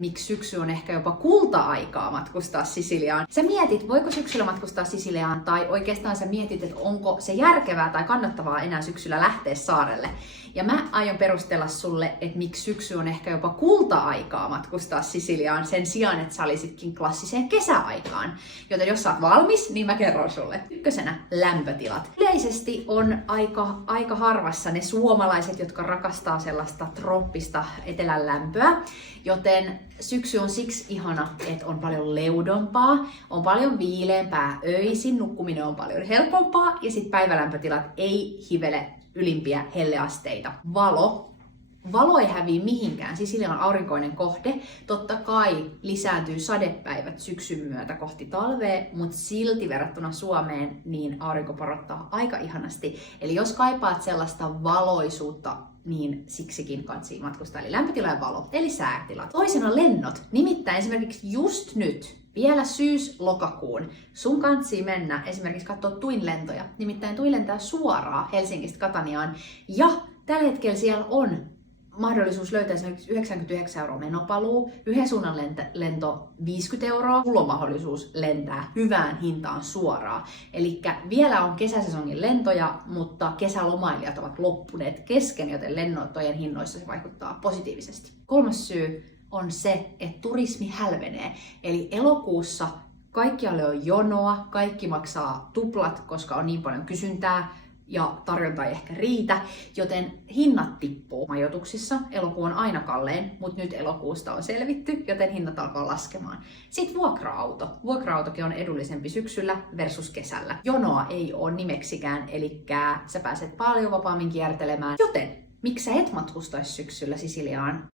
Miksi syksy on ehkä jopa kulta-aikaa matkustaa Sisiliaan. Sä mietit, voiko syksyllä matkustaa Sisiliaan, tai oikeastaan sä mietit, että onko se järkevää tai kannattavaa enää syksyllä lähteä saarelle. Ja mä aion perustella sulle, että miksi syksy on ehkä jopa kulta-aikaa matkustaa Sisiliaan sen sijaan, että sä olisitkin klassiseen kesäaikaan. Joten jos sä oot valmis, niin mä kerron sulle. Ykkösenä lämpötilat. Yleisesti on aika harvassa ne suomalaiset, jotka rakastaa sellaista trooppista etelän lämpöä. Joten syksy on siksi ihana, että on paljon leudompaa, on paljon viileämpää öisin, nukkuminen on paljon helpompaa ja sit päivälämpötilat ei hivele ylimpiä helleasteita. Valo ei häviä mihinkään. Sisilia on aurinkoinen kohde. Totta kai lisääntyy sadepäivät syksyn myötä kohti talvea, mutta silti verrattuna Suomeen niin aurinko porottaa aika ihanasti. Eli jos kaipaat sellaista valoisuutta, niin siksikin kansi matkustaa. Eli lämpötila ja valo, eli säätilat. Toisena lennot. Nimittäin esimerkiksi just nyt, vielä syys-lokakuun, sun kansi mennä esimerkiksi katsoa Twin-lentoja. Nimittäin Twin lentää suoraan Helsingistä Kataniaan. Ja tällä hetkellä siellä on mahdollisuus löytää esimerkiksi 99 € menopaluu, yhden suunnan lento 50 €, sulla on mahdollisuus lentää hyvään hintaan suoraan. Eli vielä on kesäsesongin lentoja, mutta kesälomailijat ovat loppuneet kesken, joten lennotojen hinnoissa se vaikuttaa positiivisesti. Kolmas syy on se, että turismi hälvenee. Eli elokuussa kaikkialle on jonoa, kaikki maksaa tuplat, koska on niin paljon kysyntää, ja tarjonta ei ehkä riitä, joten hinnat tippuu majoituksissa. Elokuu on aina kallein, mutta nyt elokuusta on selvitty, joten hinnat alkaa laskemaan. Sitten vuokra-auto. Vuokra-autokin on edullisempi syksyllä versus kesällä. Jonoa ei ole nimeksikään, eli sä pääset paljon vapaammin kiertelemään. Joten miksi sä et matkustaisi syksyllä Sisiliaan?